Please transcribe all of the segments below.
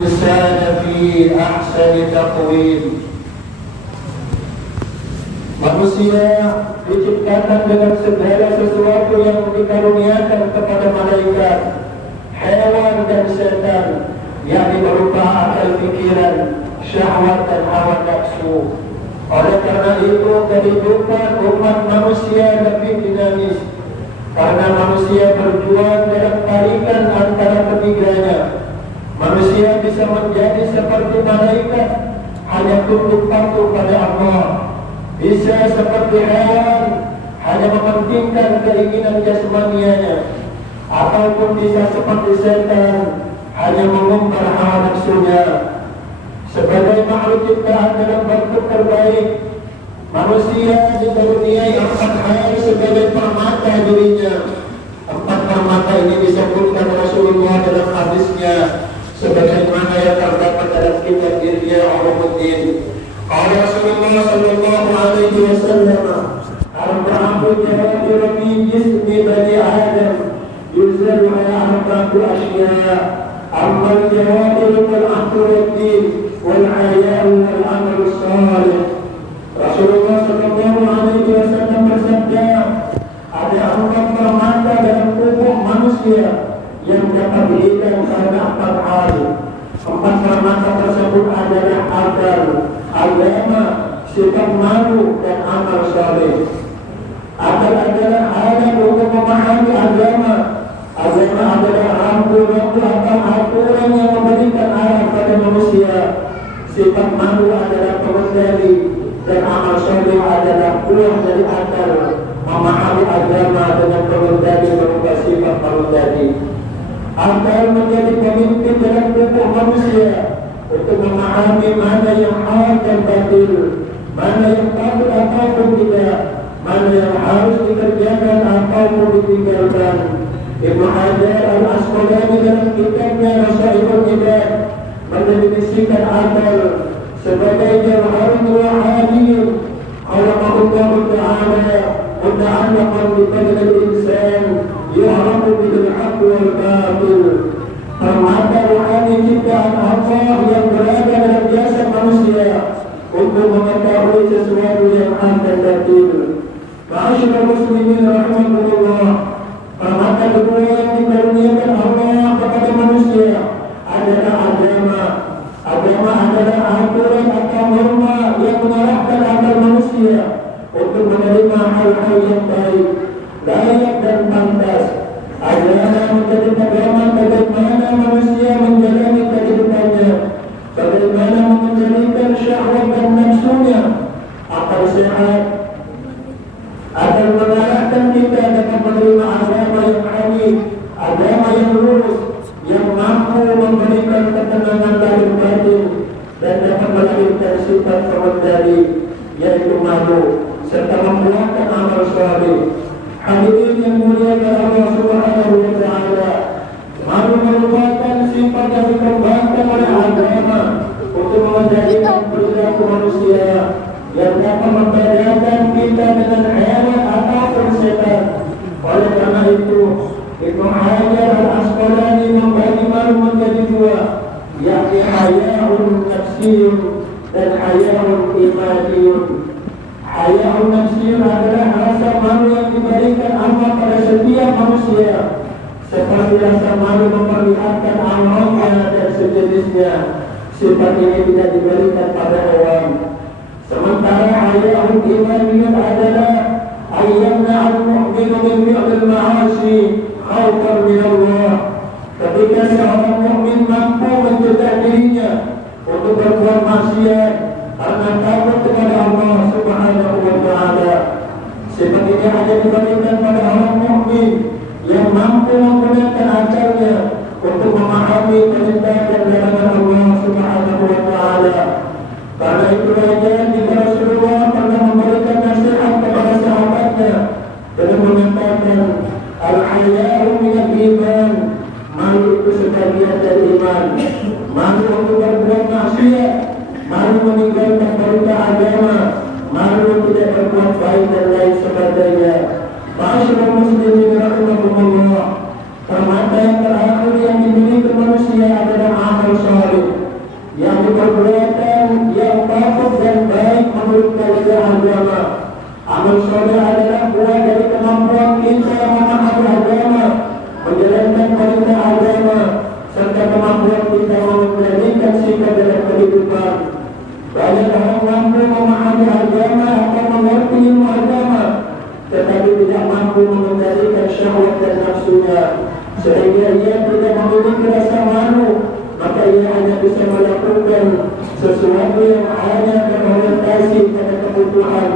Insana fi ahsani taqwim. Manusia diciptakan dengan segala sesuatu yang dikaruniakan kepada malaikat, hewan dan setan, yakni berupa akal pikiran, syahwat dan hawa nafsu. Oleh karena itu kehidupan umat manusia lebih dinamis, karena manusia berjuang dalam tarikan antara ketiganya. Manusia bisa menjadi seperti malaikat, hanya tunduk patuh pada Allah. Bisa seperti hewan, hanya mementingkan keinginan jasmanianya. Ataupun bisa seperti setan, hanya mengumbar hawa nafsunya. Sebagai makhluk ciptaan dalam bentuk terbaik, manusia dikaruniai 4 hal sebagai permata dirinya. 4 permata ini disebutkan Rasulullah dalam hadisnya, sebagaimana yang terdapat dalam kitab Ihya Ulumuddin. Qala Rasulullah sallallahu alaihi wasallam, arba'atu jawahiru fi jismi bani Adam yuzal ala arba'ati asya. Amma al-jawahiru wal aqlu wad-din wal haya'u wal amalu salih. Rasulullah sallallahu alaihi wasallam bersabda, ada 4 permata dalam tubuh manusia yang dapat dihidang karena 4 hal. 4 permata tersebut adalah akal, agama, sifat malu, dan amal saleh. Akal adalah alat untuk memahami agama. Agama adalah rambu-rambu atau aturan yang memberikan arah pada manusia. Sifat malu adalah pengendali, dan amal saleh adalah buah dari akal. Memahami agama dengan pengendali berupa sifat pengendali. Akal menjadi pemimpin dalam tubuh manusia untuk memahami mana yang hak dan batil, mana yang patut ataupun tidak, mana yang harus dikerjakan ataupun ditinggalkan. Ibnu Hajar Al-Asqalani dalam kitabnya Rasailul Ibad mendefinisikan akal sebagai jawharun ruhaniyun Allah Ta'ala muta'allaqan bi badal insan ya'rafu bil haqq wal batil. Permata rohani ciptaan Allah yang berada dalam jasad manusia untuk mengetahui sesuatu yang hak dan batil. Ma'asyiral muslimin rahimakumullah, permata kedua yang dikaruniakan Allah kepada manusia adalah agama. Agama adalah aturan atau norma yang mengarahkan akal manusia untuk menerima hal-hal yang baik, layak dan pantas. Agama menjadi pedoman bagaimana manusia menjalani kehidupannya, bagaimana mengendalikan syahwat dan nafsunya. Akal sehat akan mengarahkan kita dapat menerima agama yang hanif, agama yang lurus, yang mampu memberikan ketenangan lahir batin dan dapat melahirkan sifat pengendali, yaitu malu, serta membuahkan amal saleh. Hadirin yang mulia Allah Subhanahu wa Ta'ala, malu merupakan sifat yang dikembangkan oleh agama untuk menjadikan perilaku manusia yang dapat membedakan kita dengan hewan ataupun setan. Oleh karena itu, Ibnu Hajar Al-Asqalani membagi malu menjadi 2, yakni haya'un nafsiyun dan haya'un imadiyun. Haya'un nafsiyun adalah rasa malu yang diberikan Allah pada setiap manusia, seperti rasa malu memperlihatkan auratnya dan sejenisnya. Sifat ini tidak diberikan pada hewan. Sementara haya'un imadiyun adalah ayyamna al-mu'minu min fi'lil ma'asi khawfan min Allah. Ketika seorang mukmin mampu mencegah dirinya untuk berbuat maksiat karena takut kepada Allah Subhanahu wa Ta'ala. Sifat ini hanya diberikan pada orang mukmin yang mampu menggunakan akalnya untuk memahami perintah dan larangan Allah Subhanahu wa Ta'ala. Karena itu saja jika Rasulullah pernah memberikan nasihat kepada sahabatnya dengan mengatakan, al-haya'u minal iman, malu itu sebagian dari iman. Malu untuk berbuat maksiat, malu meninggalkan perintah agama, malu tidak berbuat baik dan lain sebagainya. Ma'asyiral muslimin rahimakumullah, permata yang terakhir yang dimiliki manusia adalah amal saleh. kita memberanikan sikap dalam kehidupan. Banyak orang mampu memahami agama atau mengerti ilmu agama, tetapi tidak mampu mengendalikan syahwat dan nafsunya, sehingga ia tidak memiliki rasa malu. Maka ia hanya bisa melakukan sesuatu yang hanya berorientasi pada kebutuhan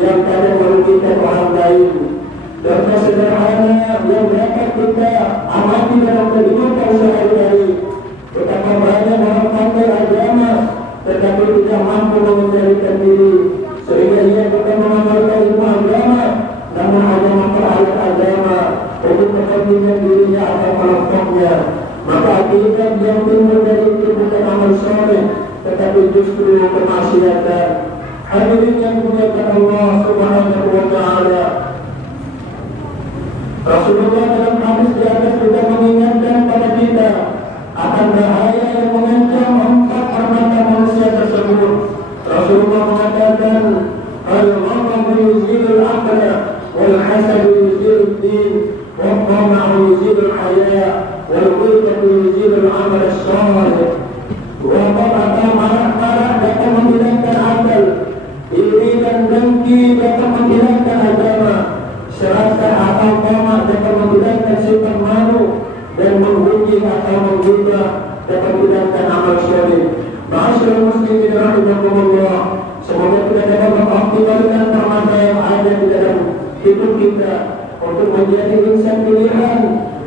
yang kadang merugikan orang lain. Contoh sederhana yang dapat kita amati dalam kehidupan sehari-hari, betapa banyak orang pandai agama tetapi tidak mampu mengendalikan diri, sehingga ia bukan mengamalkan ilmu agama, namun hanya memperalat agama untuk kepentingan dirinya atau kelompoknya. Maka akibat yang timbul dari itu bukan amal soleh, tetapi justru kemaksiatan. Hadirin yang dimuliakan Allah Subhanahu wa Ta'ala, Rasulullah dalam hadis di atas juga mengingatkan pada kita akan bahaya yang mengancam empat permata manusia tersebut. Rasulullah mengatakan, al-ghadabu yuzilul aqla, wal hasadu yuzilul din, wal tama'u yuzilul haya, wal ghibatu yuzilul amal as-salih. Kata marah-marah dapat menghilangkan akal, iri dan dengki dapat menghilangkan agama, serakah atau tamak dapat menghilangkan sifat malu, dan menghujing atau menghina dapat menghilangkan amal soleh. Ma'asyiral muslimin rahimakumullah, semoga kita dapat mengoptimalkan permata yang ada di dalam hidup kita untuk menjadi insan pilihan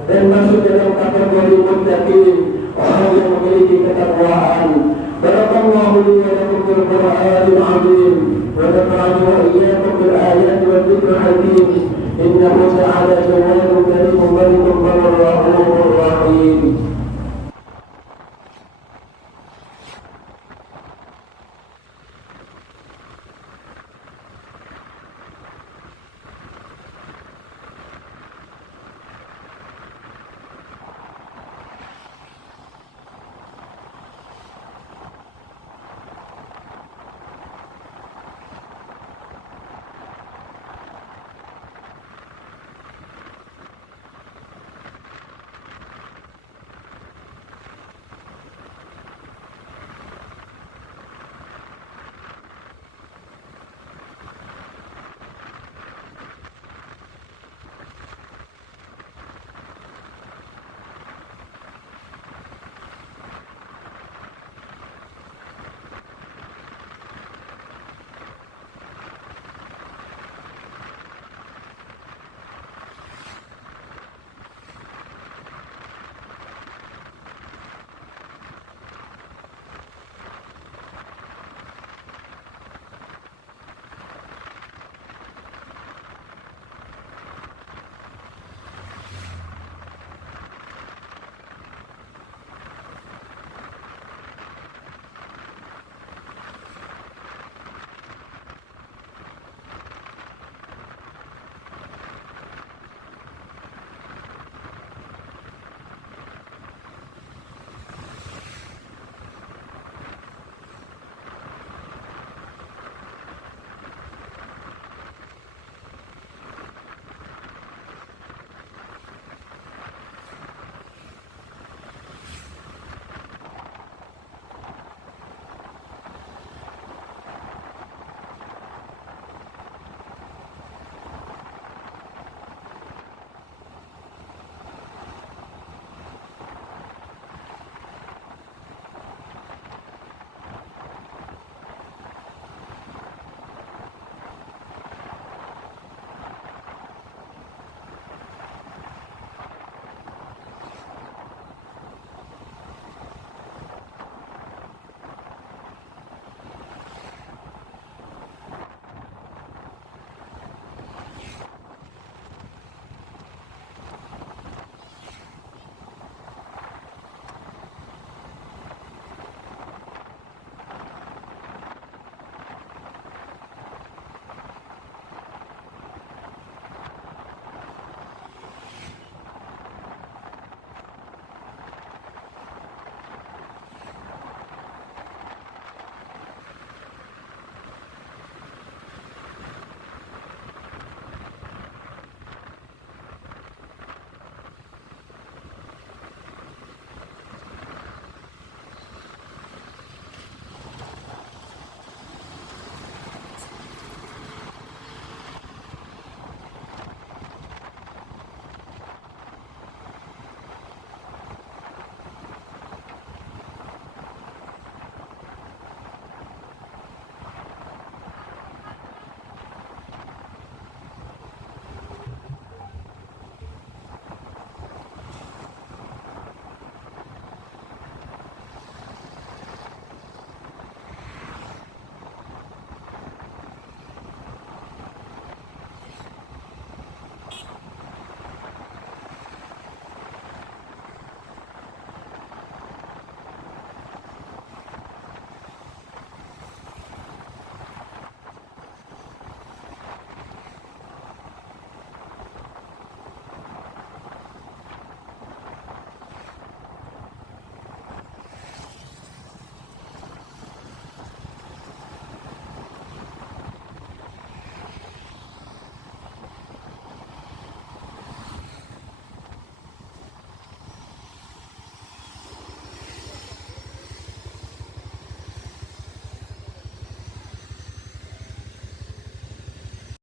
dan masuk dalam kategori muttaqin, orang yang memiliki ketakwaan. Barakallahu li wa lakum bil Qur'anil 'azim wa nafa'ani wa iyyakum bil ayati wad dhikril hakim. Innahu ta'ala jawwadun karimun malikun barrun